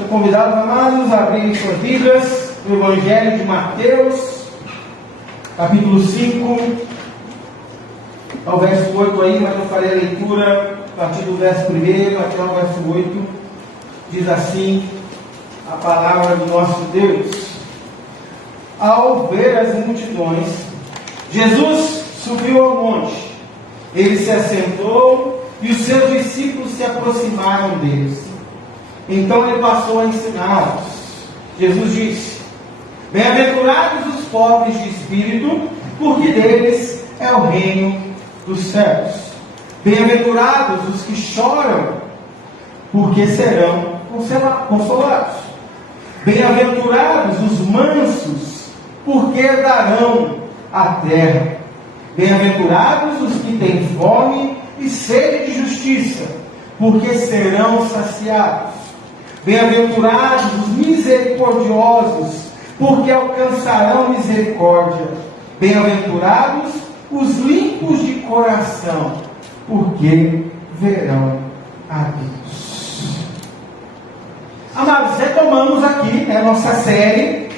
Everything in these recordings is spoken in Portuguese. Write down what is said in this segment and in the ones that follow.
Sou convidado, amados, a abrir suas Bíblias no Evangelho de Mateus, capítulo 5, ao verso 8 aí, mas eu farei a leitura a partir do verso 1 até o verso 8. Diz assim a palavra do nosso Deus. Ao ver as multidões, Jesus subiu ao monte. Ele se assentou e os seus discípulos se aproximaram deles. Então ele passou a ensiná-los. Jesus disse: Bem-aventurados os pobres de espírito, porque deles é o reino dos céus. Bem-aventurados os que choram, porque serão consolados. Bem-aventurados os mansos, porque herdarão a terra. Bem-aventurados os que têm fome e sede de justiça, porque serão saciados. Bem-aventurados os misericordiosos, porque alcançarão misericórdia. Bem-aventurados os limpos de coração, porque verão a Deus. Amados, retomamos aqui a nossa série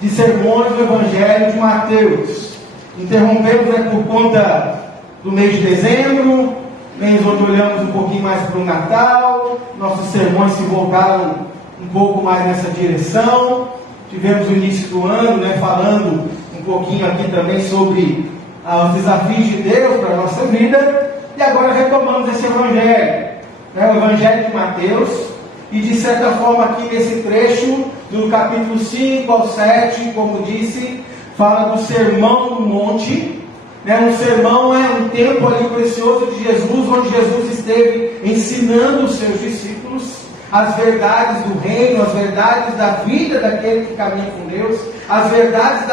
de sermões do Evangelho de Mateus. Interrompemos por conta do mês de dezembro, mês onde olhamos um pouquinho mais para o Natal. Nossos sermões se voltaram um pouco mais nessa direção. Tivemos o início do ano, falando um pouquinho aqui também sobre os desafios de Deus para a nossa vida. E agora retomamos esse Evangelho, o Evangelho de Mateus. E de certa forma aqui nesse trecho, do capítulo 5 ao 7, como disse, fala do Sermão do Monte. Um sermão é um tempo ali precioso de Jesus, onde Jesus esteve ensinando os seus discípulos as verdades do reino, as verdades da vida daquele que caminha com Deus, as verdades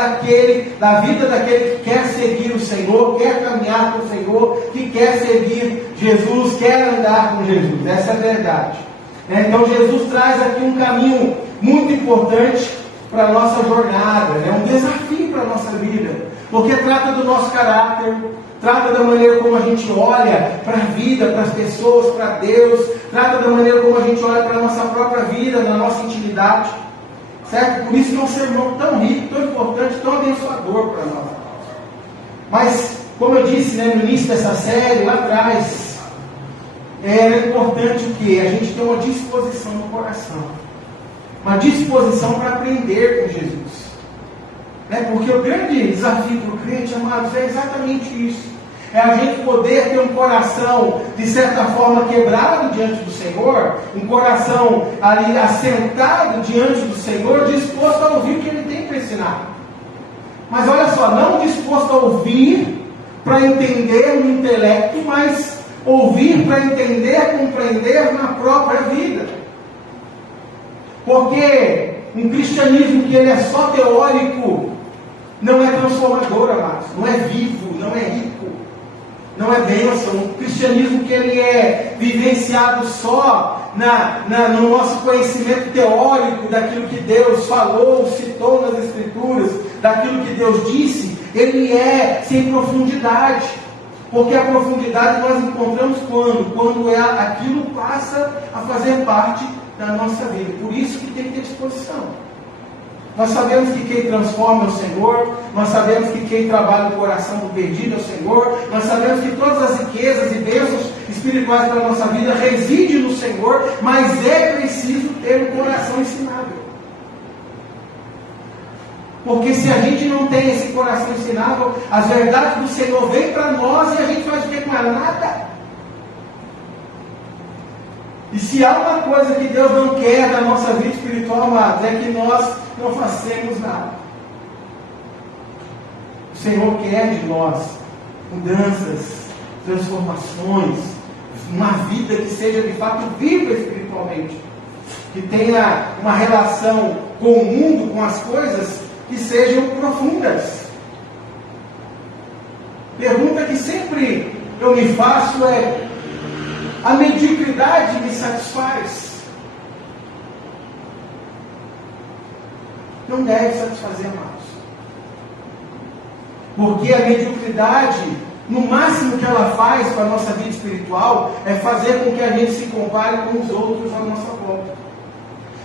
da vida daquele que quer seguir o Senhor, quer caminhar com o Senhor, que quer seguir Jesus, quer andar com Jesus. Essa é a verdade. Então Jesus traz aqui um caminho muito importante para a nossa jornada, um desafio para a nossa vida, porque trata do nosso caráter, trata da maneira como a gente olha para a vida, para as pessoas, para Deus, trata da maneira como a gente olha para a nossa própria vida, na nossa intimidade, certo? Por isso que é um sermão tão rico, tão importante, tão abençoador para nós. Mas, como eu disse no início dessa série, lá atrás, era importante o quê? A gente ter uma disposição no coração, uma disposição para aprender com Jesus. Porque o grande desafio para o crente, amados, é exatamente isso. É a gente poder ter um coração, de certa forma, quebrado diante do Senhor, um coração ali assentado diante do Senhor, disposto a ouvir o que Ele tem para ensinar. Mas olha só, não disposto a ouvir para entender no intelecto, mas ouvir para entender, compreender na própria vida. Porque um cristianismo que ele é só teórico não é transformador, amados, não é vivo, não é rico, não é bênção. Um cristianismo que ele é vivenciado só no nosso conhecimento teórico daquilo que Deus falou, citou nas Escrituras, daquilo que Deus disse, ele é sem profundidade. Porque a profundidade nós encontramos quando aquilo passa a fazer parte da nossa vida. Por isso que tem que ter disposição. Nós sabemos que quem transforma é o Senhor, nós sabemos que quem trabalha o coração do perdido é o Senhor, nós sabemos que todas as riquezas e bênçãos espirituais da nossa vida residem no Senhor, mas é preciso ter um coração ensinável. Porque se a gente não tem esse coração ensinável, as verdades do Senhor vêm para nós e a gente faz o que com ela? Nada. E se há uma coisa que Deus não quer da nossa vida espiritual, amados, é que nós não façamos nada. O Senhor quer de nós mudanças, transformações, uma vida que seja de fato viva espiritualmente, que tenha uma relação com o mundo, com as coisas que sejam profundas. Pergunta que sempre eu me faço é: a mediocridade me satisfaz? Não deve satisfazer, amados. Porque a mediocridade, no máximo que ela faz para a nossa vida espiritual, é fazer com que a gente se compare com os outros à nossa volta.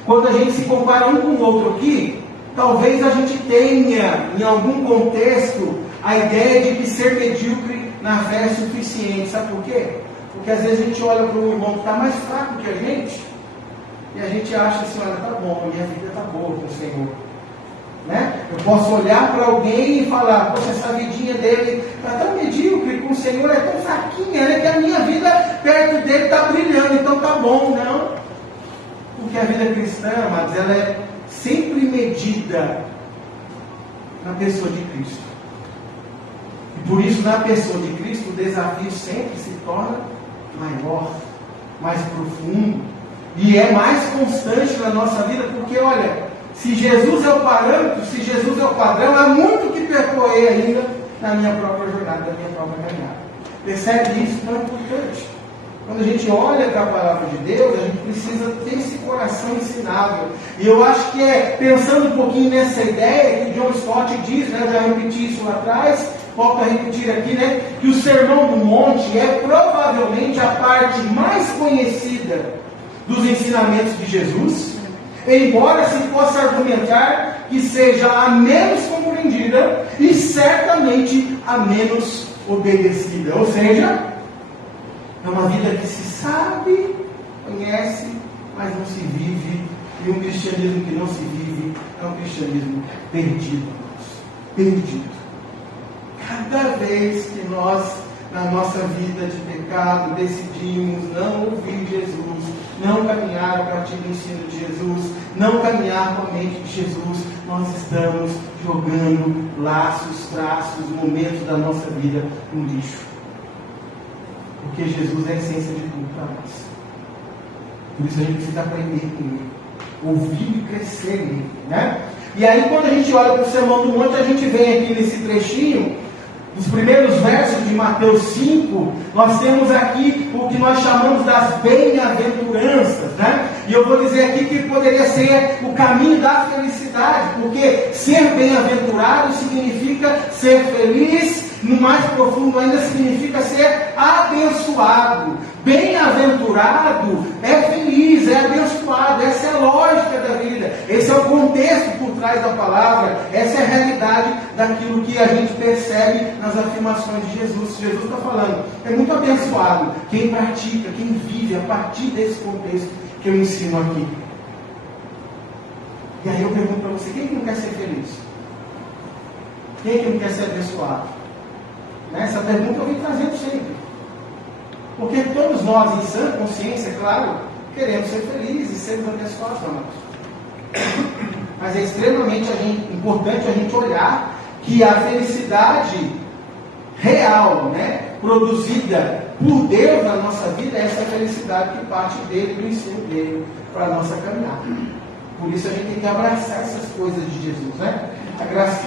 quando a gente se compara um com o outro aqui, talvez a gente tenha, em algum contexto, a ideia de que ser medíocre na fé é suficiente. Sabe por quê? Porque às vezes a gente olha para um irmão que está mais fraco que a gente, e a gente acha assim, olha, tá bom, a minha vida está boa com o Senhor. Né? Eu posso olhar para alguém e falar, poxa, essa vidinha dele está tão medíocre, com o Senhor é tão fraquinha, né? Que a minha vida perto dele está brilhando, então tá bom. Não. Porque a vida cristã, amados, ela é sempre medida na pessoa de Cristo. E por isso, na pessoa de Cristo, o desafio sempre se torna maior, mais profundo, e é mais constante na nossa vida, porque olha, se Jesus é o parâmetro, se Jesus é o padrão, há muito que percorrer ainda na minha própria jornada, na minha própria caminhada. Percebe isso? Então é importante. Quando a gente olha para a palavra de Deus, a gente precisa ter esse coração ensinável. E eu acho que pensando um pouquinho nessa ideia que John Stott diz, né, eu já repeti isso lá atrás, volto a repetir aqui, né, que o Sermão do Monte é provavelmente a parte mais conhecida dos ensinamentos de Jesus, embora se possa argumentar que seja a menos compreendida e certamente a menos obedecida. Ou seja, é uma vida que se sabe, conhece, mas não se vive. E um cristianismo que não se vive é um cristianismo perdido. Perdido. Cada vez que nós, na nossa vida de pecado, decidimos não ouvir Jesus, não caminhar a partir do ensino de Jesus, não caminhar com a mente de Jesus, nós estamos jogando laços, traços, momentos da nossa vida no lixo. Porque Jesus é a essência de tudo para nós. Por isso a gente precisa aprender com Ele, ouvir e crescer nele, né? E aí quando a gente olha para o Sermão do Monte, a gente vem aqui nesse trechinho, nos primeiros versos de Mateus 5, nós temos aqui o que nós chamamos das bem-aventuranças, né? E eu vou dizer aqui que poderia ser o caminho da felicidade, porque ser bem-aventurado significa ser feliz, no mais profundo ainda significa ser abençoado. Bem-aventurado é feliz, é abençoado. Essa é a lógica da vida, esse é o contexto por trás da palavra, essa é a realidade daquilo que a gente percebe nas afirmações de Jesus. Jesus está falando, é muito abençoado quem pratica, quem vive a partir desse contexto que eu ensino aqui. E aí eu pergunto para você, quem que não quer ser feliz? Quem que não quer ser abençoado? Essa pergunta eu venho trazendo sempre. Porque todos nós, em sã consciência, claro, queremos ser felizes e sermos abençoados, amados. Mas é extremamente importante a gente olhar que a felicidade real, né, produzida por Deus na nossa vida, é essa felicidade que parte dele, do ensino dele, para a nossa caminhada. Por isso a gente tem que abraçar essas coisas de Jesus, né?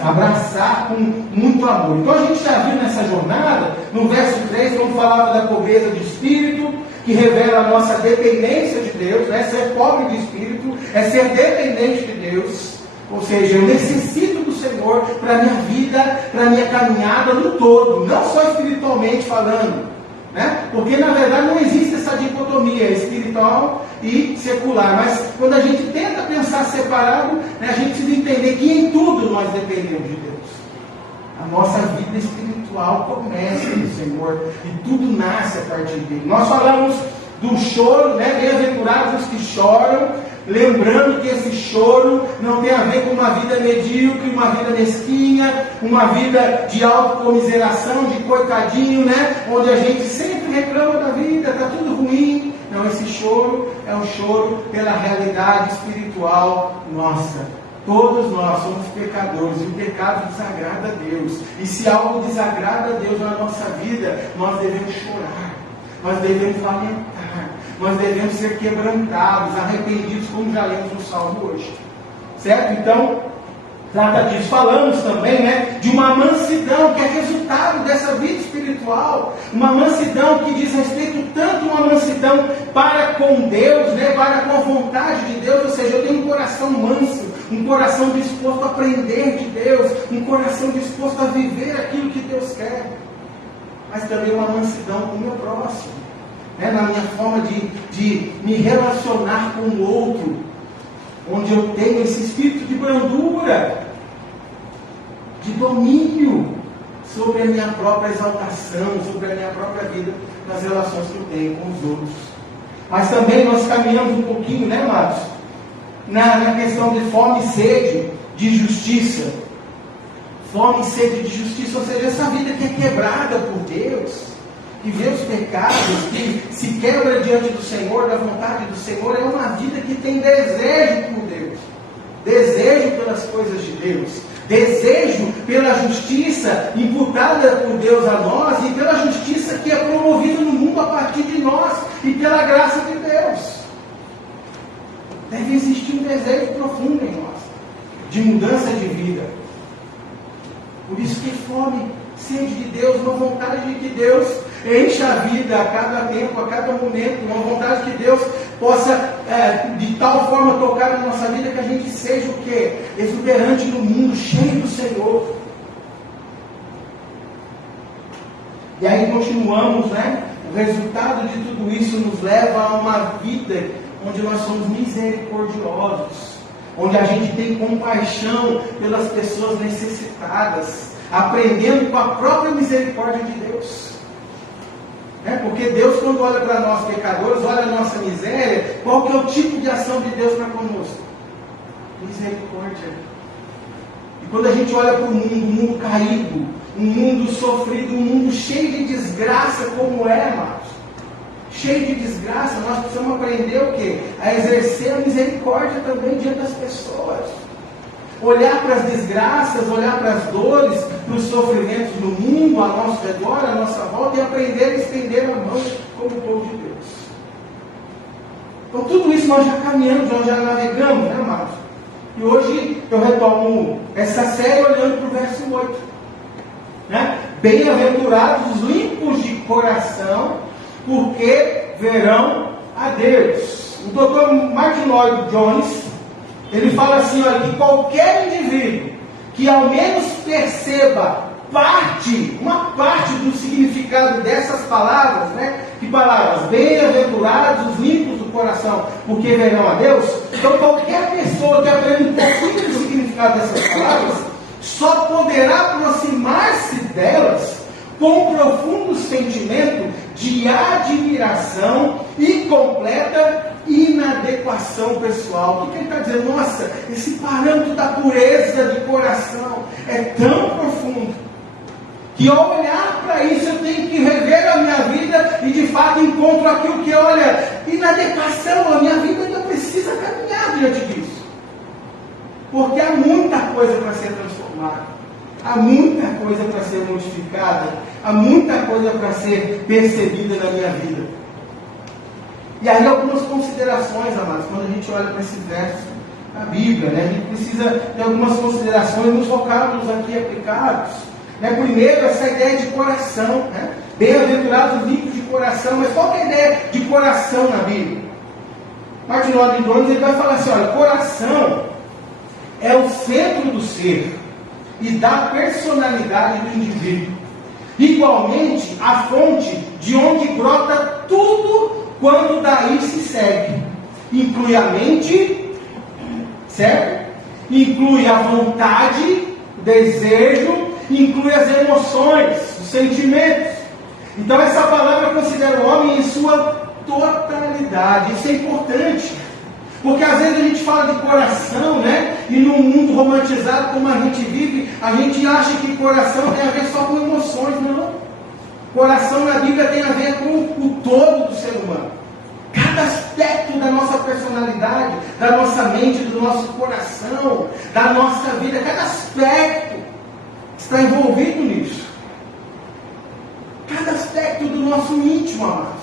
Abraçar com muito amor. Então a gente já viu nessa jornada, no verso 3, quando falava da pobreza de espírito, que revela a nossa dependência de Deus, né? Ser pobre de espírito é ser dependente de Deus. Ou seja, eu necessito do Senhor para a minha vida, para a minha caminhada no todo, não só espiritualmente falando, né? Porque na verdade não existe essa dicotomia espiritual e secular, mas quando a gente tenta pensar separado, né, a gente precisa entender que em tudo nós dependemos de Deus. A nossa vida espiritual começa no Senhor e tudo nasce a partir dele. Nós falamos do choro, né? Bem-aventurados os que choram, lembrando que esse choro não tem a ver com uma vida medíocre, uma vida mesquinha, uma vida de autocomiseração, de coitadinho, né? Onde a gente sempre reclama da vida, está tudo ruim. Não, esse choro é um choro pela realidade espiritual nossa. Todos nós somos pecadores e o pecado desagrada a Deus. E se algo desagrada a Deus na nossa vida, nós devemos chorar, nós devemos lamentar, nós devemos ser quebrantados, arrependidos, como já lemos no Salmo hoje. Certo? Então, trata disso. Falamos também, né, de uma mansidão que é resultado dessa vida espiritual. Uma mansidão que diz respeito tanto a uma mansidão para com Deus, né, para com a vontade de Deus. Ou seja, eu tenho um coração manso, um coração disposto a aprender de Deus, um coração disposto a viver aquilo que Deus quer. Mas também uma mansidão com o meu próximo, né, na minha forma de me relacionar com o outro. onde eu tenho esse espírito de brandura, de domínio sobre a minha própria exaltação, sobre a minha própria vida, nas relações que eu tenho com os outros. Mas também nós caminhamos um pouquinho, né, amados, na questão de fome e sede de justiça. Fome e sede de justiça, ou seja, essa vida que é quebrada por Deus, que vê os pecados, que se quebra diante do Senhor, da vontade do Senhor, é uma vida que tem desejo por Deus, desejo pelas coisas de Deus, desejo pela justiça imputada por Deus a nós e pela justiça que é promovida no mundo a partir de nós e pela graça de Deus. Deve existir um desejo profundo em nós, de mudança de vida. Por isso que fome, sede de Deus, uma vontade de que Deus encha a vida a cada tempo, a cada momento, uma vontade que Deus possa de tal forma tocar na nossa vida que a gente seja o quê? Exuberante no mundo, cheio do Senhor. E aí continuamos, né? O resultado de tudo isso nos leva a uma vida onde nós somos misericordiosos, onde a gente tem compaixão pelas pessoas necessitadas, aprendendo com a própria misericórdia de Deus. Porque Deus, quando olha para nós pecadores, olha a nossa miséria, qual que é o tipo de ação de Deus para conosco? Misericórdia. E quando a gente olha para o mundo, um mundo caído, um mundo sofrido, um mundo cheio de desgraça como é, amados, cheio de desgraça, nós precisamos aprender o quê? A exercer a misericórdia também diante das pessoas. Olhar para as desgraças, olhar para as dores, para os sofrimentos do mundo, a nosso redor, a nossa volta, e aprender a estender a mão como o povo de Deus. Então tudo isso nós já caminhamos, nós já navegamos, né, amados? E hoje eu retomo essa série olhando para o verso 8. Né? Bem-aventurados os limpos de coração, porque verão a Deus. O Dr. Martin Lloyd-Jones, ele fala assim, olha, que qualquer indivíduo que ao menos perceba uma parte do significado dessas palavras, né? Que palavras? Bem-aventurados os limpos do coração, porque verão a Deus. Então qualquer pessoa que aprenda um pouquinho do significado dessas palavras, só poderá aproximar-se delas com um profundo sentimento de admiração e completa inadequação pessoal. O que ele está dizendo? Nossa, esse parâmetro da pureza de coração é tão profundo, que ao olhar para isso eu tenho que rever a minha vida e de fato encontro aquilo que, olha, inadequação, a minha vida ainda precisa caminhar diante disso. Porque há muita coisa para ser transformada, há muita coisa para ser modificada, há muita coisa para ser percebida na minha vida. E aí algumas considerações, amados, quando a gente olha para esse verso da Bíblia, né? A gente precisa ter algumas considerações nos vocábulos aqui aplicados. Né? Primeiro, essa ideia de coração, né? Bem-aventurados limpos de coração. Mas qual é a ideia de coração na Bíblia? Martin Lloyd-Jones, ele vai falar assim, olha, coração é o centro do ser e da personalidade do indivíduo. Igualmente, a fonte de onde brota tudo quando daí se segue. Inclui a mente, certo? Inclui a vontade, o desejo, inclui as emoções, os sentimentos. Então essa palavra considera o homem em sua totalidade. Isso é importante. Porque às vezes a gente fala de coração, né? E num mundo romantizado como a gente vive, a gente acha que coração tem a ver só com emoções. Não. Coração na Bíblia tem a ver com o todo do ser humano. Cada aspecto da nossa personalidade, da nossa mente, do nosso coração, da nossa vida, cada aspecto está envolvido nisso. Cada aspecto do nosso íntimo, amados.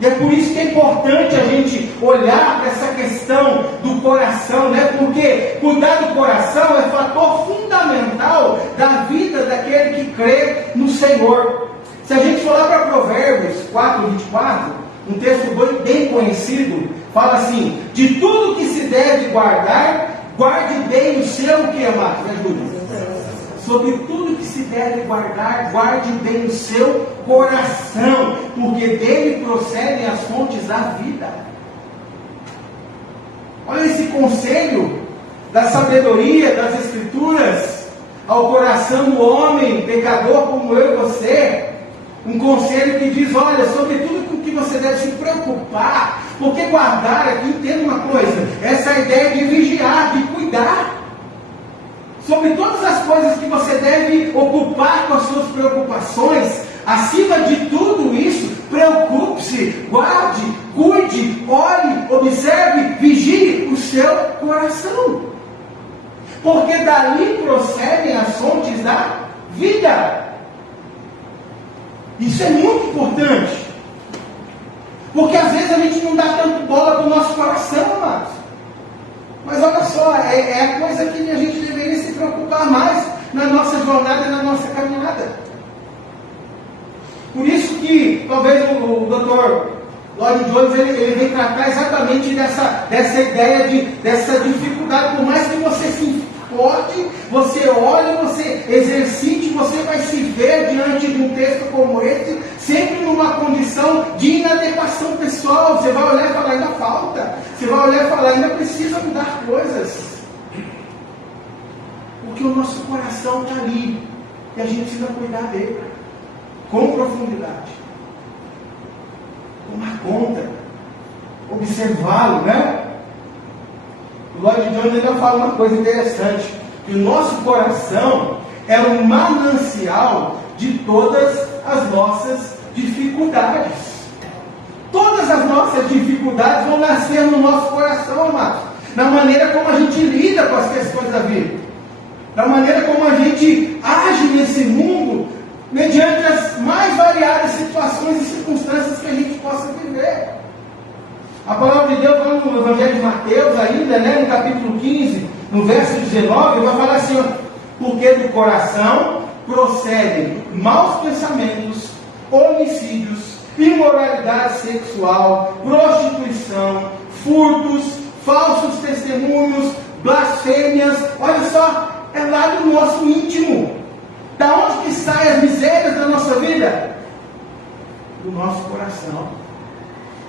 E é por isso que é importante a gente olhar para essa questão do coração, né? Porque cuidar do coração é fator fundamental da vida daquele que crê no Senhor. Se a gente for lá para Provérbios 4:24, um texto bem conhecido, fala assim: de tudo que se deve guardar, guarde bem o seu, o que, amados? Me ajuda. Sobre tudo que se deve guardar, guarde bem o seu coração, porque dele procedem as fontes da vida. Olha esse conselho da sabedoria das Escrituras ao coração do homem, pecador como eu e você. Um conselho que diz, olha, sobre tudo com que você deve se preocupar, porque guardar aqui, entenda uma coisa, essa ideia de vigiar, de cuidar. Sobre todas as coisas que você deve ocupar com as suas preocupações, acima de tudo isso, preocupe-se, guarde, cuide, olhe, observe, vigie o seu coração. Porque dali procedem as fontes da vida. Isso é muito importante. Porque às vezes a gente não dá tanto bola para o nosso coração, amados. Mas olha só, é a coisa que a gente deveria se preocupar mais na nossa jornada e na nossa caminhada. Por isso que talvez o Dr. Lloyd Jones ele vem tratar exatamente dessa ideia, dessa dificuldade. Por mais que você se importe, você olhe, você exercite, você vai se ver diante de um texto como esse, sempre numa condição de inadequação pessoal. Você vai olhar e falar, ainda falta. Você vai olhar e falar, ainda precisa mudar coisas. Porque o nosso coração está ali. E a gente precisa cuidar dele. Com profundidade. Tomar conta. Observá-lo, né? O Lloyd Jones ainda fala uma coisa interessante. Que o nosso coração é um manancial de todas as nossas dificuldades. Todas as nossas dificuldades vão nascer no nosso coração, amados. Na maneira como a gente lida com as questões da vida. Da maneira como a gente age nesse mundo, mediante as mais variadas situações e circunstâncias que a gente possa viver. A palavra de Deus, lá no Evangelho de Mateus, ainda, né, no capítulo 15, no verso 19, vai falar assim, ó, porque do coração procedem maus pensamentos, homicídios, imoralidade sexual, prostituição, furtos, falsos testemunhos, blasfêmias. Olha só, é lá do nosso íntimo. Da onde que saem as misérias da nossa vida? Do nosso coração,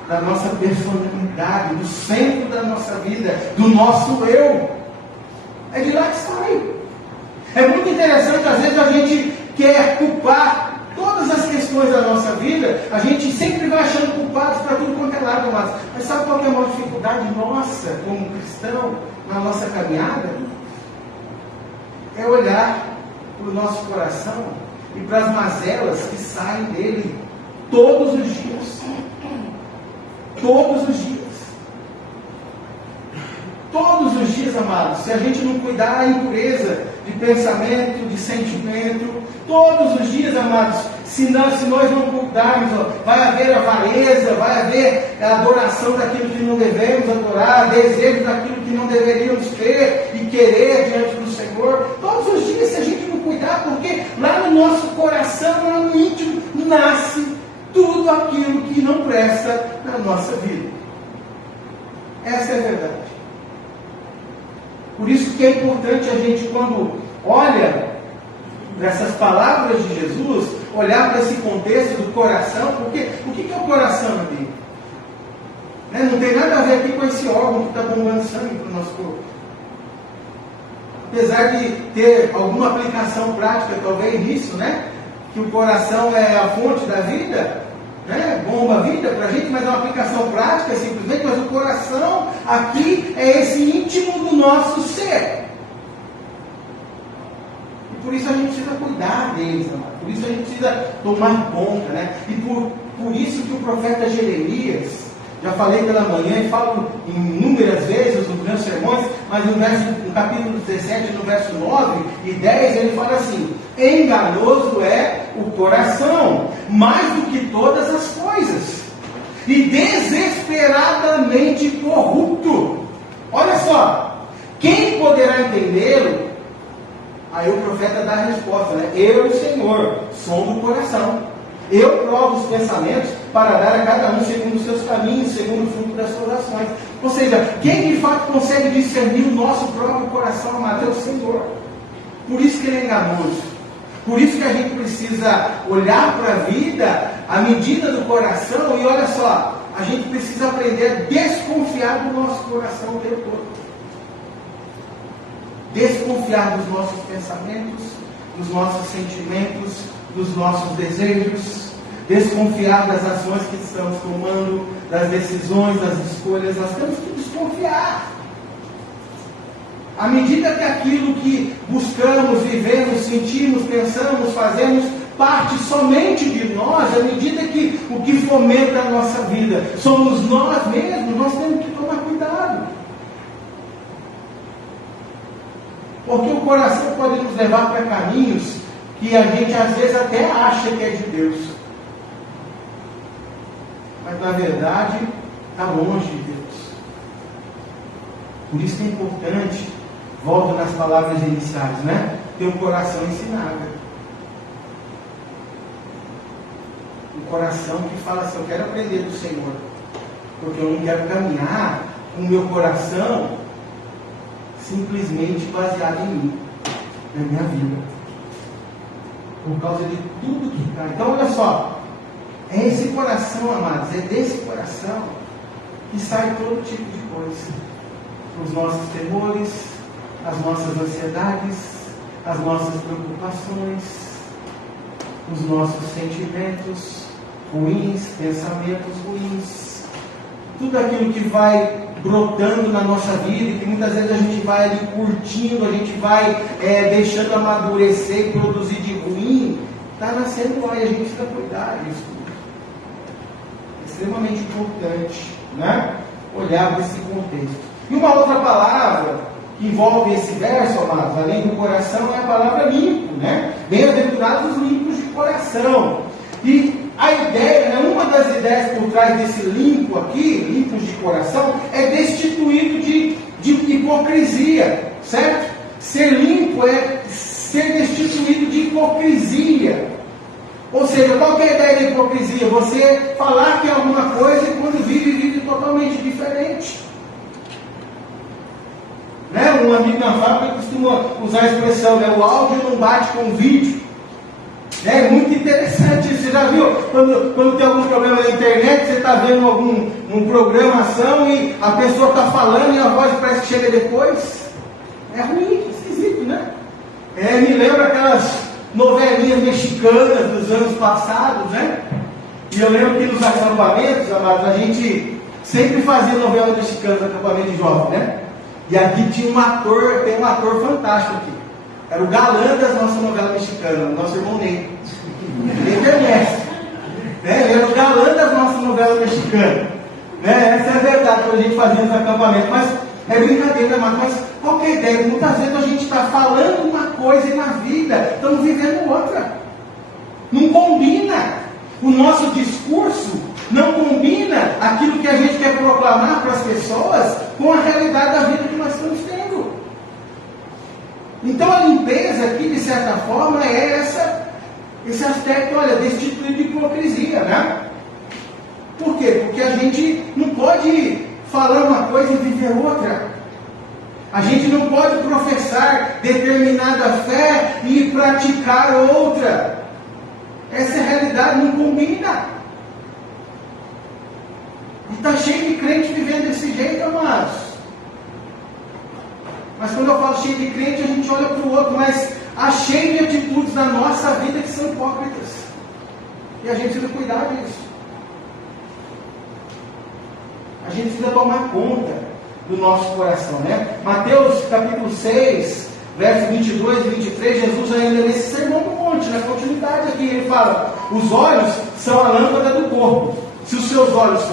da nossa personalidade, do centro da nossa vida, do nosso eu. É de lá que sai. É muito interessante, às vezes a gente quer culpar todas as questões da nossa vida, a gente sempre vai achando culpados para tudo quanto é lado, mas sabe qual é a maior dificuldade nossa, como cristão, na nossa caminhada? É olhar para o nosso coração e para as mazelas que saem dele todos os dias. Todos os dias. Todos os dias, amados, se a gente não cuidar da impureza de pensamento, de sentimento, todos os dias, amados, se nós não cuidarmos, vai haver avareza, vai haver adoração daquilo que não devemos adorar, desejo daquilo que não deveríamos ter e querer diante do Senhor. Todos os dias, se a gente não cuidar, porque lá no nosso coração, lá no íntimo, nasce tudo aquilo que não presta na nossa vida. Essa é a verdade. Por isso que é importante a gente, quando olha para essas palavras de Jesus, olhar para esse contexto do coração, porque o que é o coração aqui? Né? Não tem nada a ver aqui com esse órgão que está bombando sangue para o nosso corpo. Apesar de ter alguma aplicação prática, talvez, nisso, né? Que o coração é a fonte da vida, né? Bomba a vida para a gente, mas é uma aplicação prática, simplesmente, mas o coração aqui é esse íntimo do nosso ser. E por isso a gente precisa cuidar deles, amado. Por isso a gente precisa tomar conta, né? E por isso que o profeta Jeremias, já falei pela manhã e falo inúmeras vezes nos meus sermões, mas no capítulo 17, no verso 9 e 10, ele fala assim: enganoso é o coração, mais do que todas as coisas, e desesperadamente corrupto. Olha só, quem poderá entendê-lo? Aí o profeta dá a resposta, né? Eu, o Senhor, som do coração. Eu provo os pensamentos para dar a cada um segundo os seus caminhos, segundo o fruto das suas ações. Ou seja, quem de fato consegue discernir o nosso próprio coração, amado, é o Senhor. Por isso que ele é enganoso. Por isso que a gente precisa olhar para a vida à medida do coração e olha só, a gente precisa aprender a desconfiar desconfiar do nosso coração o tempo todo. Desconfiar dos nossos pensamentos, dos nossos sentimentos, dos nossos desejos, desconfiar das ações que estamos tomando, das decisões, das escolhas. Nós temos que desconfiar. À medida que aquilo que buscamos, vivemos, sentimos, pensamos, fazemos, parte somente de nós, à medida que o que fomenta a nossa vida somos nós mesmos, nós temos que tomar cuidado. Porque o coração pode nos levar para caminhos que a gente às vezes até acha que é de Deus. Mas na verdade está longe de Deus. Por isso que é importante, volto nas palavras iniciais, né? Ter um coração ensinável. Um coração que fala assim, eu quero aprender do Senhor. Porque eu não quero caminhar com o meu coração simplesmente baseado em mim, na minha vida. Por causa de tudo que está. Então olha só, é esse coração, amados, é desse coração que sai todo tipo de coisa. Os nossos temores, as nossas ansiedades, as nossas preocupações, os nossos sentimentos ruins, pensamentos ruins, tudo aquilo que vai brotando na nossa vida e que muitas vezes a gente vai ali curtindo, a gente vai deixando amadurecer e produzir de ruim, está nascendo lá e a gente precisa cuidar disso. É extremamente importante, né? Olhar para esse contexto. E uma outra palavra que envolve esse verso, amados, além do coração, é a palavra limpo, né? Bem-aventurados os limpos de coração. E a ideia, uma das ideias por trás desse limpo aqui, limpos de coração, é destituído de hipocrisia, certo? Ser limpo é ser destituído de hipocrisia. Ou seja, qual que é a ideia da hipocrisia? Você falar que é alguma coisa e quando vive totalmente diferente. Né? Um amigo na fábrica costuma usar a expressão, né? O áudio não bate com o vídeo. É muito interessante isso. Você já viu? Quando tem algum problema na internet, você está vendo uma programação e a pessoa está falando e a voz parece que chega depois. É ruim, esquisito, né? Me lembra aquelas novelinhas mexicanas dos anos passados, né? E eu lembro que nos acampamentos, amados, a gente sempre fazia novela mexicana no acampamento de jovem, né? E aqui tinha tem um ator fantástico aqui. Era o galã das nossas novelas mexicanas, o nosso irmão Ney. Ele conhece. Ele era o galã das nossas novelas mexicanas. Essa é a verdade, quando a gente fazia os acampamentos. Mas é brincadeira, mas qual que é a ideia? Muitas vezes a gente está falando uma coisa e na vida estamos vivendo outra. Não combina. O nosso discurso não combina aquilo que a gente quer proclamar para as pessoas com a realidade da vida que nós estamos tendo. Então a limpeza aqui, de certa forma, é esse aspecto, olha, destituído de hipocrisia, né? Por quê? Porque a gente não pode falar uma coisa e viver outra. A gente não pode professar determinada fé e praticar outra. Essa é a realidade, não combina. E está cheio de crente vivendo desse jeito, amados. Mas quando eu falo cheio de crente, a gente olha para o outro, mas há cheio de atitudes na nossa vida que são hipócritas. E a gente precisa cuidar disso. A gente precisa tomar conta do nosso coração, né? Mateus capítulo 6, versos 22 e 23, Jesus ainda nesse sermão do monte, na continuidade aqui, ele fala, os olhos são a lâmpada do corpo. Se os seus olhos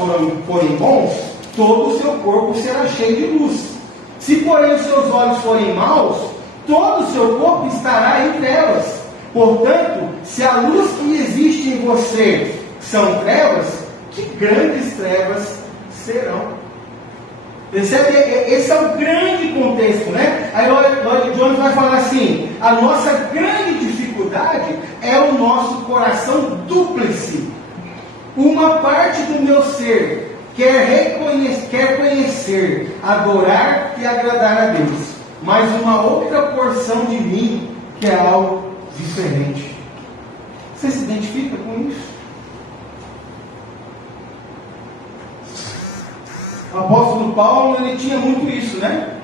forem bons, todo o seu corpo será cheio de luz. Se porém os seus olhos forem maus, todo o seu corpo estará em trevas. Portanto, se a luz que existe em você são trevas, que grandes trevas serão. Percebe? Esse é o grande contexto, né? Aí Lloyd Jones vai falar assim, a nossa grande dificuldade é o nosso coração dúplice. Uma parte do meu ser quer conhecer, adorar e agradar a Deus, mas uma outra porção de mim quer algo diferente. Você se identifica com isso? O apóstolo Paulo, ele tinha muito isso, né?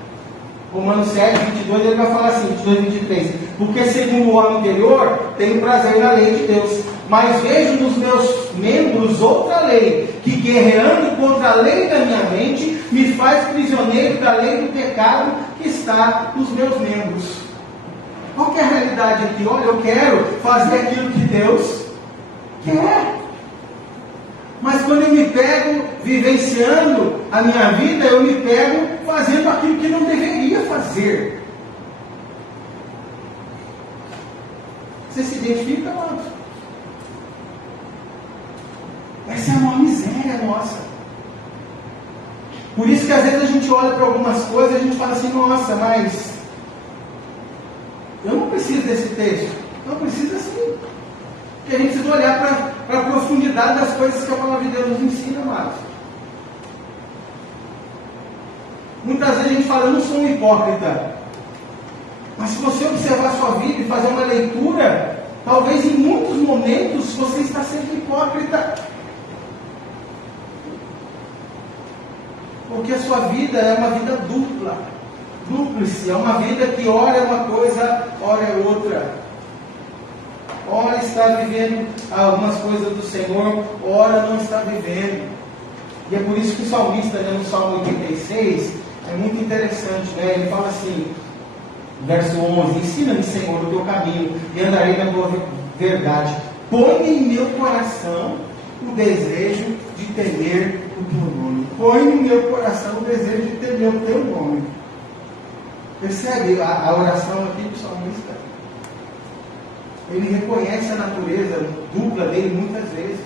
Romanos 7, 22, ele vai falar assim, 22, 23. Porque segundo o homem interior, tenho prazer na lei de Deus. Mas vejo nos meus membros outra lei, que guerreando contra a lei da minha mente, me faz prisioneiro da lei do pecado que está nos meus membros. Qual que é a realidade aqui? Olha, eu quero fazer aquilo que Deus quer. Mas quando eu me pego vivenciando a minha vida, eu me pego fazendo aquilo que não deveria fazer. Você se identifica, mano? Essa é a maior miséria nossa. Por isso que às vezes a gente olha para algumas coisas e a gente fala assim, nossa, mas eu não preciso desse texto. Não precisa sim. Porque a gente precisa olhar para a profundidade das coisas que a palavra de Deus nos ensina, amados. Muitas vezes a gente fala, eu não sou um hipócrita. Mas se você observar a sua vida e fazer uma leitura, talvez em muitos momentos você está sendo hipócrita. Porque a sua vida é uma vida dupla. Dúplice, é uma vida que ora é uma coisa, ora é outra. Ora está vivendo algumas coisas do Senhor, ora não está vivendo. E é por isso que o salmista, né, no Salmo 86, é muito interessante, né? Ele fala assim, verso 11, ensina-me, Senhor, o teu caminho, e andarei na tua verdade. Põe em meu coração o desejo de temer o teu nome. Põe no meu coração o desejo de temer o teu nome. Percebe a oração aqui do salmista? Ele reconhece a natureza dupla dele muitas vezes.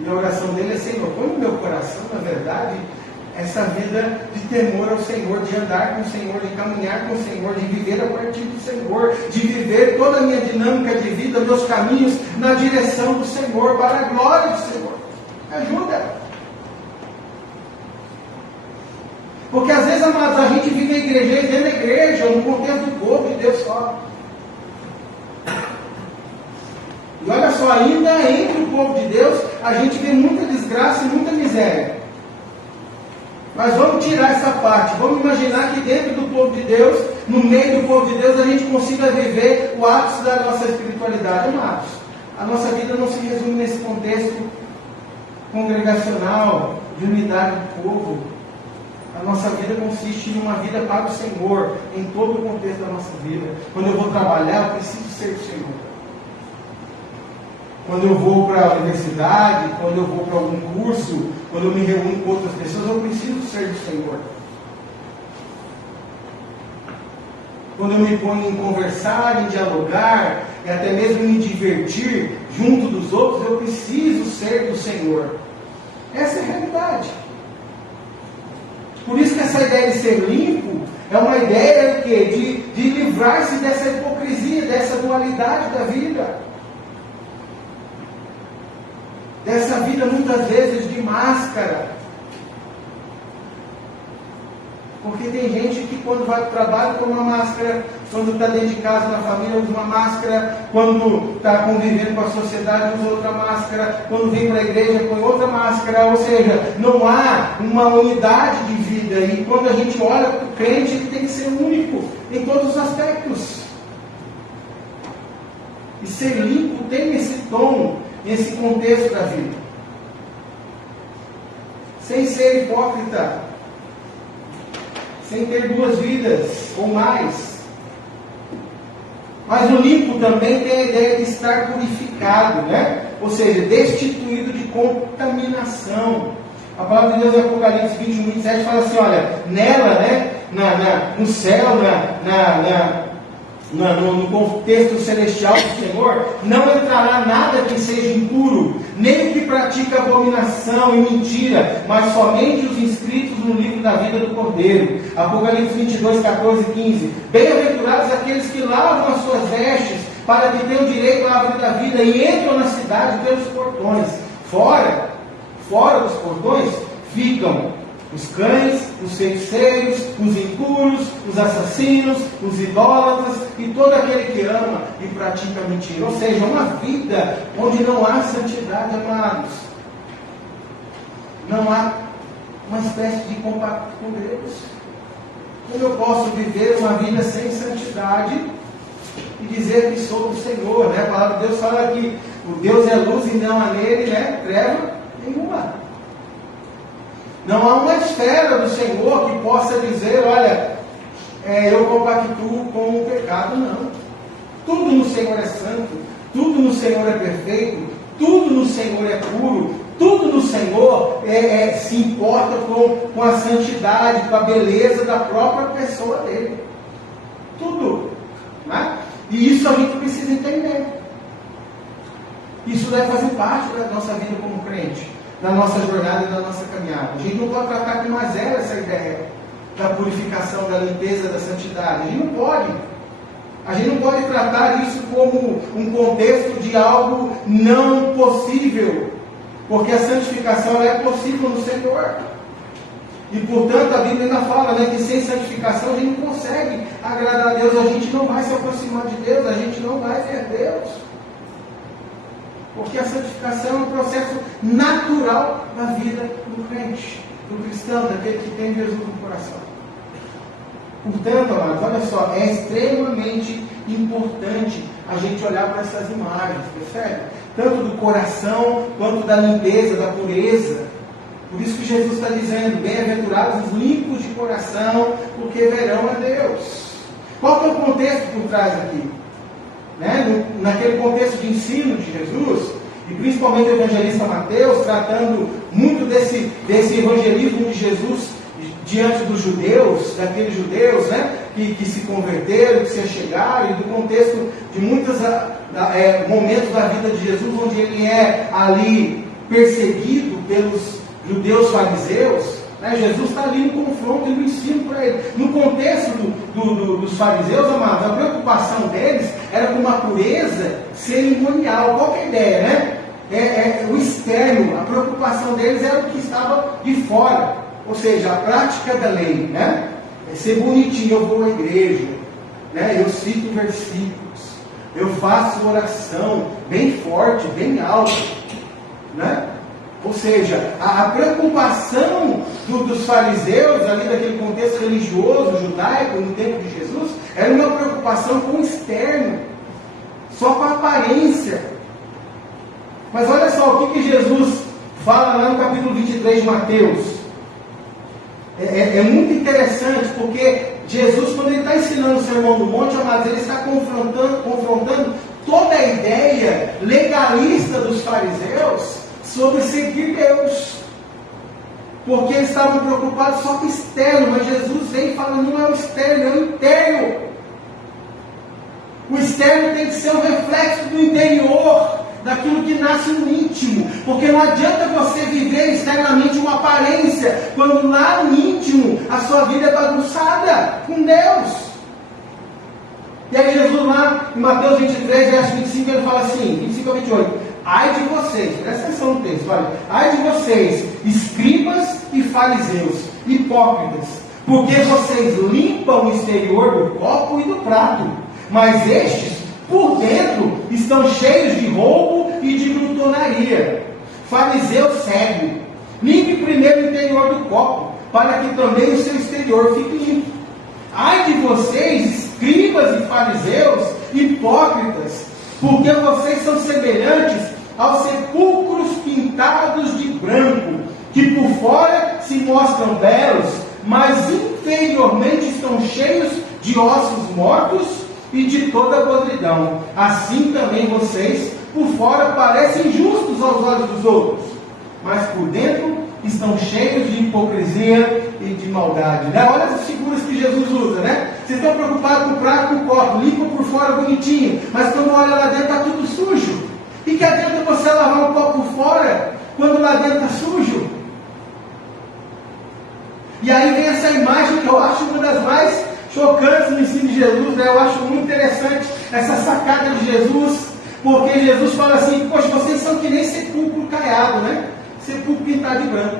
E a oração dele é, Senhor, põe no meu coração, na verdade, essa vida de temor ao Senhor, de andar com o Senhor, de caminhar com o Senhor, de viver a partir do Senhor, de viver toda a minha dinâmica de vida, meus caminhos na direção do Senhor, para a glória do Senhor. Me ajuda. Porque às vezes, amados, a gente vive a igreja dentro da igreja, no contexto do povo de Deus só. E olha só, ainda entre o povo de Deus, a gente vê muita desgraça e muita miséria. Mas vamos tirar essa parte, vamos imaginar que dentro do povo de Deus, no meio do povo de Deus, a gente consiga viver o ápice da nossa espiritualidade. Amados, a nossa vida não se resume nesse contexto congregacional, de unidade do povo. A nossa vida consiste em uma vida para o Senhor, em todo o contexto da nossa vida. Quando eu vou trabalhar, eu preciso ser do Senhor. Quando eu vou para a universidade, quando eu vou para algum curso, quando eu me reúno com outras pessoas, eu preciso ser do Senhor. Quando eu me ponho em conversar, em dialogar, e até mesmo em me divertir junto dos outros, eu preciso ser do Senhor. Essa é a realidade. Por isso que essa ideia de ser limpo é uma ideia de livrar-se dessa hipocrisia, dessa dualidade da vida. Dessa vida muitas vezes de máscara. Porque tem gente que quando vai para o trabalho com uma máscara, quando está dentro de casa, na família, usa uma máscara, quando está convivendo com a sociedade, usa outra máscara, quando vem para a igreja, põe outra máscara, ou seja, não há uma unidade de vida, e quando a gente olha para o crente, ele tem que ser único em todos os aspectos. E ser limpo tem esse tom, esse contexto da vida. Sem ser hipócrita, sem ter duas vidas ou mais. Mas o limpo também tem a ideia de estar purificado, né? Ou seja, destituído de contaminação. A palavra de Deus em Apocalipse 21, 27 fala assim, olha, nela, né, no céu, no contexto celestial do Senhor, não entrará nada que seja impuro, nem o que pratica abominação e mentira, mas somente os inscritos no livro da vida do Cordeiro. Apocalipse 22, 14 e 15. Bem-aventurados aqueles que lavam as suas vestes, para que tenham direito à árvore da vida e entram na cidade pelos portões. Fora dos portões ficam os cães, os feiticeiros, os impuros, os assassinos, os idólatras e todo aquele que ama e pratica mentira. Ou seja, uma vida onde não há santidade, amados. não há uma espécie de compacto com Deus. Como eu posso viver uma vida sem santidade e dizer que sou do Senhor, né? A palavra de Deus fala que o Deus é luz e não há nele, né, treva nenhuma. Não há uma esfera do Senhor que possa dizer, olha, eu compactuo com o pecado, não. Tudo no Senhor é santo, tudo no Senhor é perfeito, tudo no Senhor é puro, tudo no Senhor se importa com a santidade, com a beleza da própria pessoa dele. Tudo. Né? E isso a gente precisa entender. Isso deve fazer parte da nossa vida como crente, da nossa jornada e da nossa caminhada. A gente não pode tratar com mazela essa ideia da purificação, da limpeza, da santidade. A gente não pode. A gente não pode tratar isso como um contexto de algo não possível, porque a santificação é possível no Senhor. E portanto a Bíblia ainda fala, né, que sem santificação a gente não consegue agradar a Deus, a gente não vai se aproximar de Deus, a gente não vai ver Deus. Porque a santificação é um processo natural da vida do crente, do cristão, daquele que tem Jesus no coração. Portanto, amados, olha só, é extremamente importante a gente olhar para essas imagens, percebe? Tanto do coração, quanto da limpeza, da pureza. Por isso que Jesus está dizendo, bem-aventurados os limpos de coração, porque verão a Deus. Qual que é o contexto por trás aqui? Né? Naquele contexto de ensino de Jesus, e principalmente o evangelista Mateus, tratando muito desse evangelismo de Jesus diante dos judeus, daqueles judeus, né, que se converteram, que se achegaram, e do contexto de muitos momentos da vida de Jesus, onde ele é ali perseguido pelos judeus fariseus. Né? Jesus está ali no confronto e no ensino para ele. No contexto dos fariseus, amados, a preocupação deles era com uma pureza cerimonial. Qual que é a ideia, né? O externo, a preocupação deles era o que estava de fora. Ou seja, a prática da lei, né? É ser bonitinho, eu vou à igreja, né? Eu cito versículos, eu faço oração bem forte, bem alto, né? Ou seja, a preocupação dos fariseus, ali daquele contexto religioso, judaico, no tempo de Jesus, era uma preocupação com o externo, só com a aparência. Mas olha só, o que Jesus fala lá no capítulo 23 de Mateus. É muito interessante, porque Jesus, quando ele está ensinando o Sermão do Monte, amados, ele está confrontando toda a ideia legalista dos fariseus sobre seguir Deus. Porque eles estavam preocupados só com o externo, mas Jesus vem e fala, não é o externo, é o interno. O externo tem que ser um reflexo do interior, daquilo que nasce no íntimo, porque não adianta você viver externamente uma aparência, quando lá no íntimo a sua vida é bagunçada com Deus. E aí Jesus lá em Mateus 23, verso 25, ele fala assim, 25 a 28, ai de vocês, presta atenção no texto, olha, ai de vocês, escribas e fariseus, hipócritas, porque vocês limpam o exterior do copo e do prato, mas estes por dentro estão cheios de roubo e de glutonaria. Fariseu cego, limpe primeiro o interior do copo, para que também o seu exterior fique limpo. Ai de vocês, escribas e fariseus, hipócritas, porque vocês são semelhantes aos sepulcros pintados de branco, que por fora se mostram belos, mas interiormente estão cheios de ossos mortos e de toda podridão. Assim também vocês, por fora, parecem justos aos olhos dos outros, mas por dentro estão cheios de hipocrisia e de maldade. Né? Olha as figuras que Jesus usa, né? Vocês estão preocupados com o prato, com o copo, limpa por fora bonitinho, mas quando olha lá dentro está tudo sujo. E que adianta você lavar um copo por fora, quando lá dentro está sujo? E aí vem essa imagem que eu acho uma das mais chocantes no ensino de Jesus, né? Eu acho muito interessante essa sacada de Jesus, porque Jesus fala assim, poxa, vocês são que nem sepulcro caiado, né? Sepulcro pintado de branco.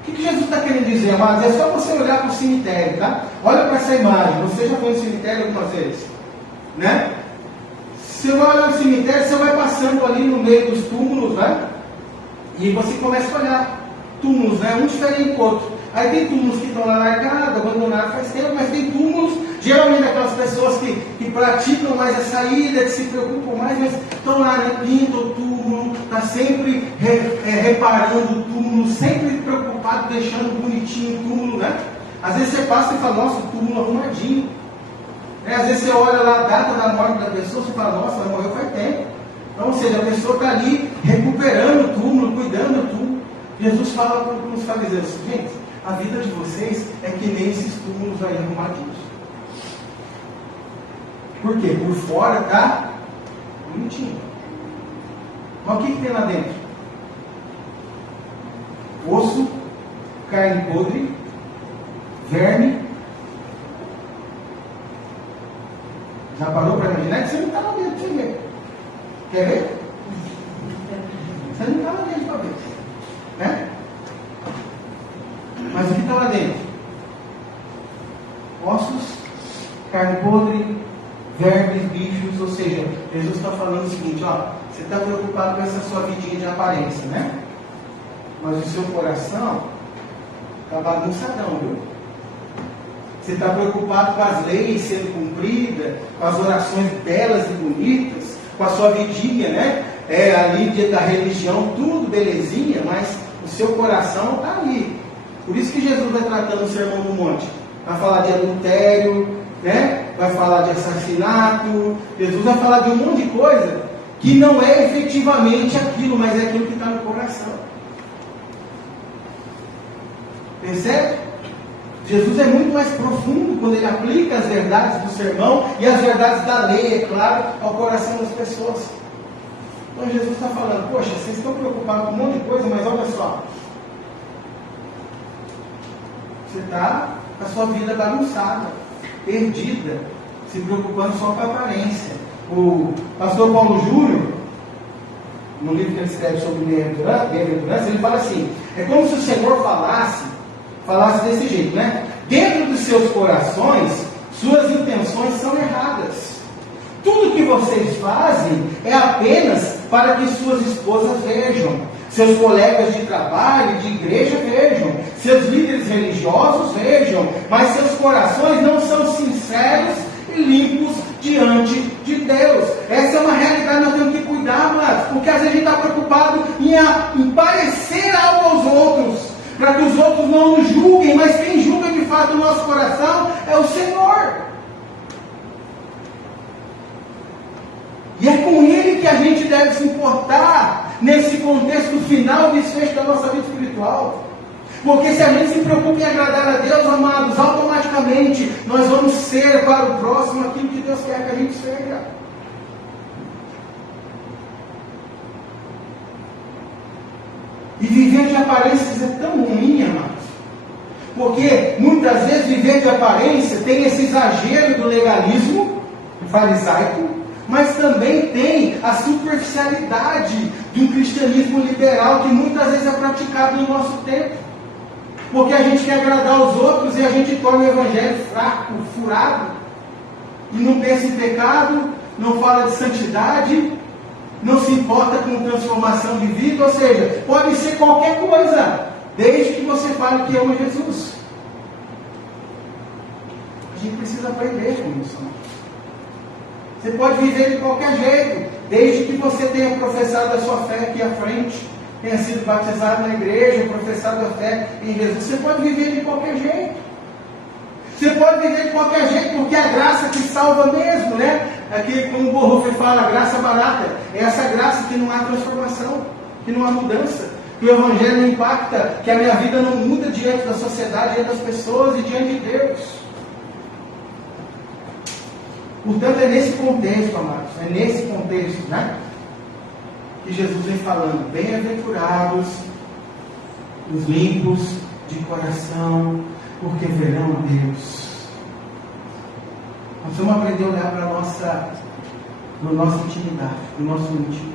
O que Jesus está querendo dizer, amados? É só você olhar para o cemitério, tá? Olha para essa imagem, você já foi no cemitério algumas vezes, né? Você vai olhar no cemitério, você vai passando ali no meio dos túmulos, né? E você começa a olhar túmulos, né? Um diferente do outro. Aí tem túmulos que estão lá largados, abandonados faz tempo, mas tem túmulos, geralmente aquelas pessoas que praticam mais a saída, que se preocupam mais, mas estão lá, né? Pintam o túmulo, está sempre reparando o túmulo, sempre preocupado, deixando bonitinho o túmulo, né? Às vezes você passa e fala, nossa, o túmulo arrumadinho. Às vezes você olha lá a data da morte da pessoa, você fala, nossa, ela morreu faz tempo. Então, ou seja, a pessoa está ali recuperando o túmulo, cuidando do túmulo. Jesus fala com os fariseus, gente, a vida de vocês é que nem esses túmulos aí arrumadinhos. Por quê? Por fora está bonitinho. Mas o que tem lá dentro? Osso, carne podre, verme. Já parou para imaginar que você não está lá dentro, você vê. Quer ver? Você não está lá dentro para ver. Né? Mas o que está lá dentro? Ossos, carne podre, vermes, bichos. Ou seja, Jesus está falando o seguinte, ó, você está preocupado com essa sua vidinha de aparência, né? Mas o seu coração está bagunçadão, viu? Você está preocupado com as leis sendo cumpridas, com as orações belas e bonitas, com a sua vidinha, né? Ali da religião, tudo belezinha, mas o seu coração está ali. Por isso que Jesus vai tratando o Sermão do Monte. Vai falar de adultério, né? Vai falar de assassinato. Jesus vai falar de um monte de coisa que não é efetivamente aquilo, mas é aquilo que está no coração. Percebe? Jesus é muito mais profundo quando ele aplica as verdades do sermão e as verdades da lei, é claro, ao coração das pessoas. Então Jesus está falando, poxa, vocês estão preocupados com um monte de coisa, mas olha só. Você está com a sua vida bagunçada, perdida, se preocupando só com a aparência. O pastor Paulo Júnior, no livro que ele escreve sobre bem-aventurança, ele fala assim, é como se o Senhor falasse desse jeito, né? Dentro dos seus corações, suas intenções são erradas. Tudo que vocês fazem é apenas para que suas esposas vejam, seus colegas de trabalho, de igreja vejam, seus líderes religiosos vejam, mas seus corações não são sinceros e limpos diante de Deus. Essa é uma realidade que nós temos que cuidar, mas porque às vezes a gente está preocupado em parecer algo aos outros, para que os outros não nos julguem, mas quem julga de fato o nosso coração é o Senhor. E é com Ele que a gente deve se importar nesse contexto final de desfecho da nossa vida espiritual. Porque se a gente se preocupa em agradar a Deus, amados, automaticamente nós vamos ser para o próximo aquilo que Deus quer que a gente seja. E viver de aparências é tão ruim, amados. Porque muitas vezes viver de aparência tem esse exagero do legalismo farisaico, mas também tem a superficialidade de um cristianismo liberal que muitas vezes é praticado no nosso tempo. Porque a gente quer agradar os outros e a gente torna o evangelho fraco, furado, e não pensa em pecado, não fala de santidade, não se importa com transformação de vida, ou seja, pode ser qualquer coisa, desde que você fale que ama Jesus. A gente precisa aprender com isso. Você pode viver de qualquer jeito, desde que você tenha professado a sua fé aqui à frente, tenha sido batizado na igreja, professado a fé em Jesus. Você pode viver de qualquer jeito. Você pode viver de qualquer jeito, porque é a graça que salva mesmo, né? Aqui, como o Bonhoeffer fala, a graça barata. É essa graça que não há transformação, que não há mudança, que o Evangelho não impacta, que a minha vida não muda diante da sociedade, diante das pessoas e diante de Deus. Portanto, é nesse contexto, amados, é nesse contexto, né? Que Jesus vem falando, bem-aventurados os limpos de coração, porque verão a Deus. Nós vamos aprender a olhar para a nossa intimidade, para o nosso íntimo.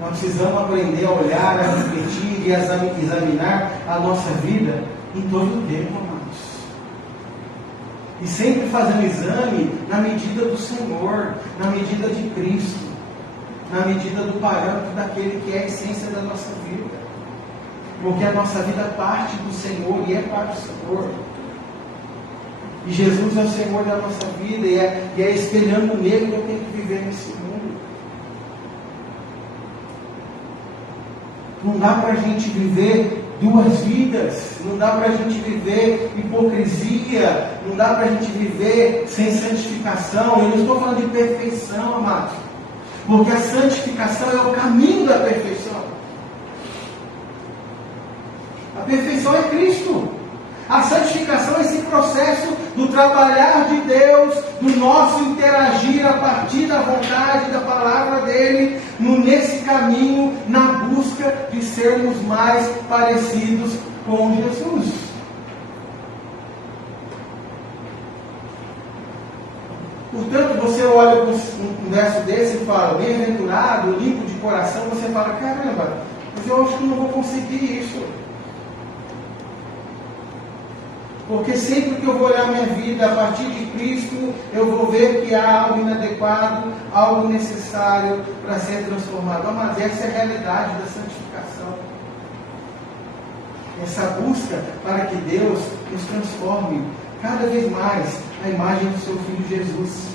Nós precisamos aprender a olhar, a refletir e a examinar a nossa vida em todo o tempo, amados. E sempre fazer um exame na medida do Senhor, na medida de Cristo. na medida do parâmetro daquele que é a essência da nossa vida. Porque a nossa vida parte do Senhor e é para o Senhor. E Jesus é o Senhor da nossa vida e é espelhando nele que eu tenho que viver nesse mundo. Não dá para a gente viver duas vidas, não dá para a gente viver hipocrisia, não dá para a gente viver sem santificação. Eu não estou falando de perfeição, amados, porque a santificação é o caminho da perfeição. A perfeição é Cristo. A santificação é esse processo do trabalhar de Deus, do nosso interagir a partir da vontade, da palavra dEle, nesse caminho, na busca de sermos mais parecidos com Jesus. Portanto, você olha para um verso desse e fala, bem-aventurado, limpo de coração, você fala, caramba, mas eu acho que não vou conseguir isso. Porque sempre que eu vou olhar minha vida a partir de Cristo, eu vou ver que há algo inadequado, algo necessário para ser transformado. Mas essa é a realidade da santificação. Essa busca para que Deus nos transforme cada vez mais a imagem do seu Filho Jesus.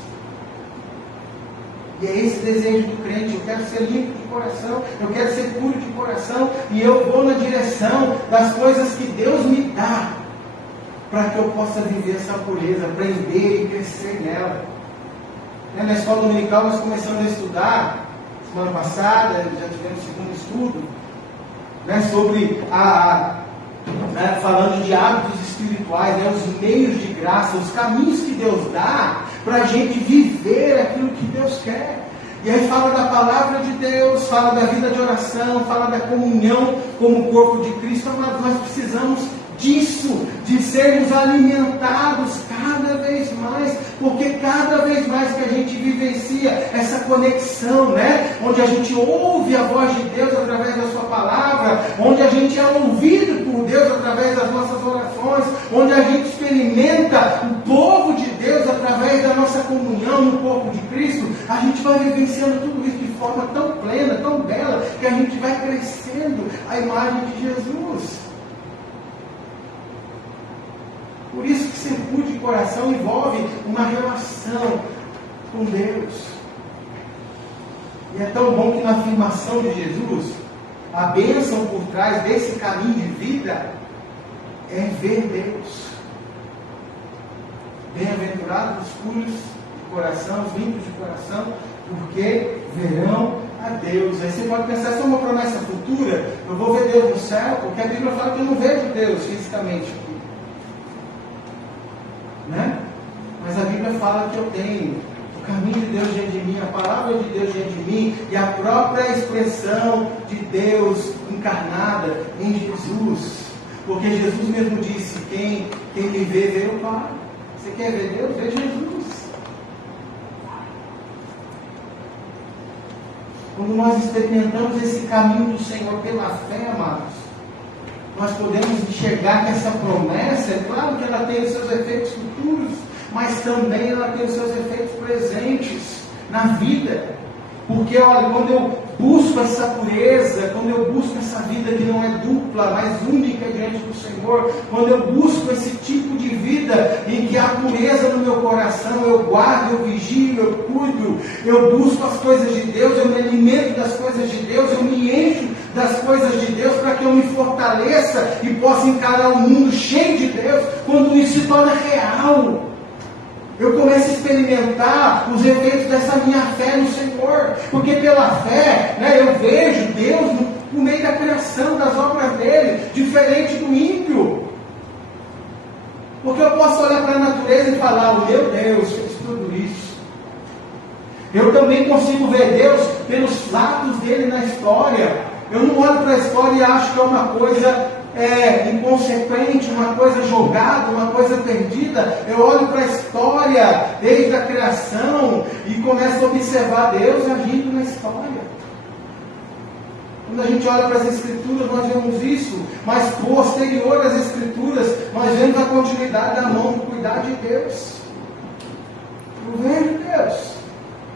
E é esse desejo do crente, eu quero ser limpo de coração, eu quero ser puro de coração, e eu vou na direção das coisas que Deus me dá, para que eu possa viver essa pureza, aprender e crescer nela. Na escola dominical nós começamos a estudar, semana passada, já tivemos o segundo estudo, sobre falando de hábitos espirituais, os meios de graça, os caminhos que Deus dá para a gente viver aquilo que Deus quer. E aí fala da palavra de Deus, fala da vida de oração, fala da comunhão como corpo de Cristo. Mas nós precisamos disso, de sermos alimentados cada vez mais, porque cada vez mais que a gente vivencia essa conexão, onde a gente ouve a voz de Deus através da sua palavra, onde a gente é ouvido por Deus através das nossas orações, onde a gente experimenta o povo de Deus através da nossa comunhão no corpo de Cristo, a gente vai vivenciando tudo isso de forma tão plena, tão bela, que a gente vai crescendo a imagem de Jesus. Por isso que ser puro de coração envolve uma relação com Deus. E é tão bom que na afirmação de Jesus, a bênção por trás desse caminho de vida é ver Deus. Bem-aventurados os puros de coração, os limpos de coração, porque verão a Deus. Aí você pode pensar, essa é uma promessa futura, eu vou ver Deus no céu, porque a Bíblia fala que eu não vejo Deus fisicamente. Mas a Bíblia fala que eu tenho o caminho de Deus diante de mim, a palavra de Deus diante de mim, e a própria expressão de Deus encarnada em Jesus. Porque Jesus mesmo disse, quem me vê, vê o Pai. Você quer ver Deus? Vê Jesus. Quando nós experimentamos esse caminho do Senhor pela fé, amados, nós podemos enxergar que essa promessa, é claro que ela tem os seus efeitos futuros, mas também ela tem os seus efeitos presentes na vida. Porque, olha, quando eu busco essa pureza, quando eu busco essa vida que não é dupla, mas única diante do Senhor, quando eu busco esse tipo de vida em que há pureza no meu coração, eu guardo, eu vigio, eu cuido, eu busco as coisas de Deus, eu me alimento das coisas de Deus, eu me encho das coisas de Deus para que eu me fortaleça e possa encarar o mundo cheio de Deus, quando isso se torna real. Eu começo a experimentar os efeitos dessa minha fé no Senhor. Porque pela fé, eu vejo Deus no meio da criação, das obras dele, diferente do ímpio. Porque eu posso olhar para a natureza e falar, o meu Deus fez tudo isso. Eu também consigo ver Deus pelos fatos dele na história. Eu não olho para a história e acho que é uma coisa inconsequente, uma coisa jogada, uma coisa perdida. Eu olho para a história desde a criação e começo a observar Deus agindo na história. Quando a gente olha para as Escrituras, nós vemos isso, mas posterior às Escrituras, nós vemos a continuidade da mão do cuidar de Deus. Eu vejo Deus.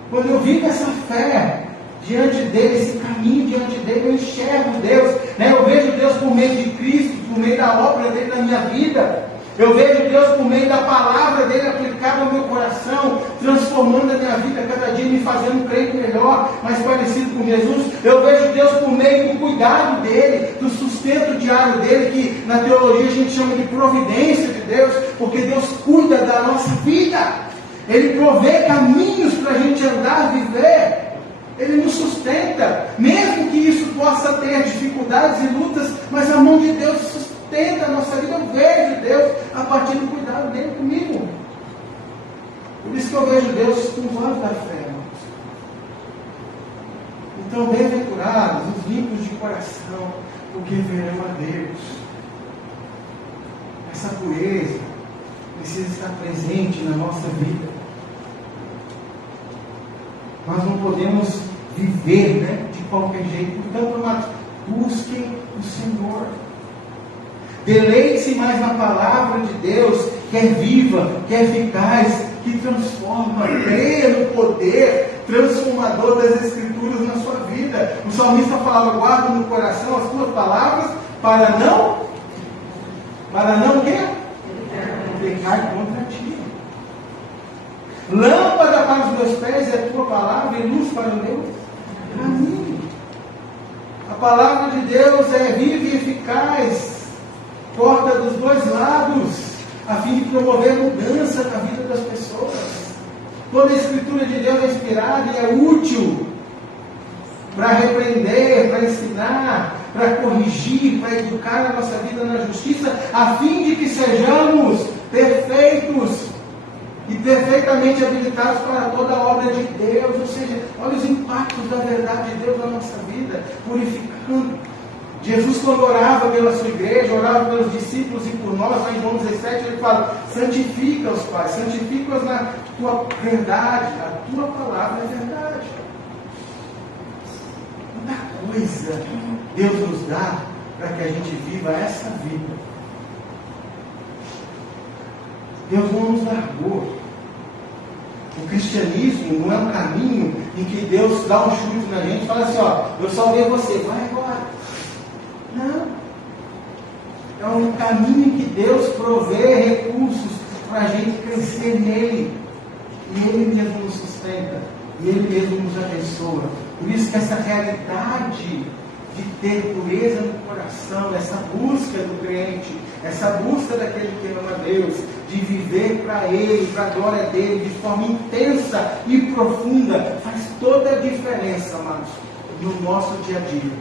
Quando eu vivo essa fé, diante dele, esse caminho diante dele, eu enxergo Deus, né? Eu vejo Deus por meio de Cristo, por meio da obra dele na minha vida. Eu vejo Deus por meio da palavra dele aplicada ao meu coração, transformando a minha vida cada dia, me fazendo um crente melhor, mais parecido com Jesus. Eu vejo Deus por meio do cuidado dele, do sustento diário dele, que na teologia a gente chama de providência de Deus, porque Deus cuida da nossa vida. Ele provê caminhos para a gente andar, viver. Ele nos sustenta, mesmo que isso possa ter dificuldades e lutas, mas a mão de Deus sustenta a nossa vida. Eu vejo Deus a partir do cuidado dele comigo. Por isso que eu vejo Deus com os olhos da fé, irmãos. Então, bem-aventurados os limpos de coração, porque verão a Deus. Essa pureza precisa estar presente na nossa vida. Nós não podemos viver, né, de qualquer jeito. Então, amados, busquem o Senhor. Deleite-se mais na palavra de Deus, que é viva, que é eficaz, que transforma. Creia no poder transformador das Escrituras na sua vida. O salmista falava: guarda no coração as tuas palavras para não o quê? Pecar contra ti. Lâmpada para os meus pés é a tua palavra e luz para o meu caminho. A palavra de Deus é viva e eficaz, corta dos dois lados, a fim de promover mudança na vida das pessoas. Toda a Escritura de Deus é inspirada e é útil para repreender, para ensinar, para corrigir, para educar a nossa vida na justiça, a fim de que sejamos perfeitos e perfeitamente habilitados para toda a obra de Deus. Ou seja, olha os impactos da verdade de Deus na nossa vida, purificando. Jesus, quando orava pela sua igreja, orava pelos discípulos e por nós, lá em João 17, ele fala: santifica-os, Pai, santifica-os na tua verdade, a tua palavra é verdade. Muita coisa Deus nos dá para que a gente viva essa vida. Deus não nos largou. O cristianismo não é um caminho em que Deus dá um chute na gente e fala assim: ó, eu salvei você, vai agora. Não. É um caminho em que Deus provê recursos para a gente crescer nele. E Ele mesmo nos sustenta. E Ele mesmo nos abençoa. Por isso que essa realidade de ter pureza no coração, essa busca do crente, essa busca daquele que ama a Deus, de viver para Ele, para a glória dEle, de forma intensa e profunda, faz toda a diferença, amados, no nosso dia a dia.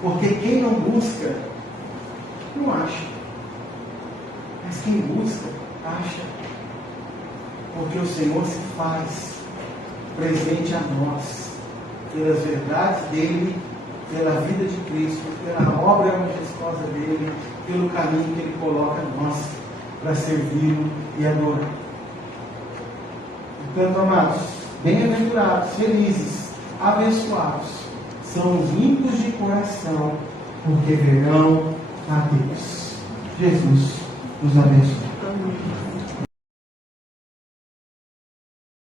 Porque quem não busca, não acha. Mas quem busca, acha. Porque o Senhor se faz presente a nós, pelas verdades dEle, pela vida de Cristo, pela obra majestosa dEle, pelo caminho que Ele coloca a nós para servi-lo e adorar. Portanto, amados, bem-aventurados, felizes, abençoados são os limpos de coração, porque verão a Deus. Jesus nos abençoe.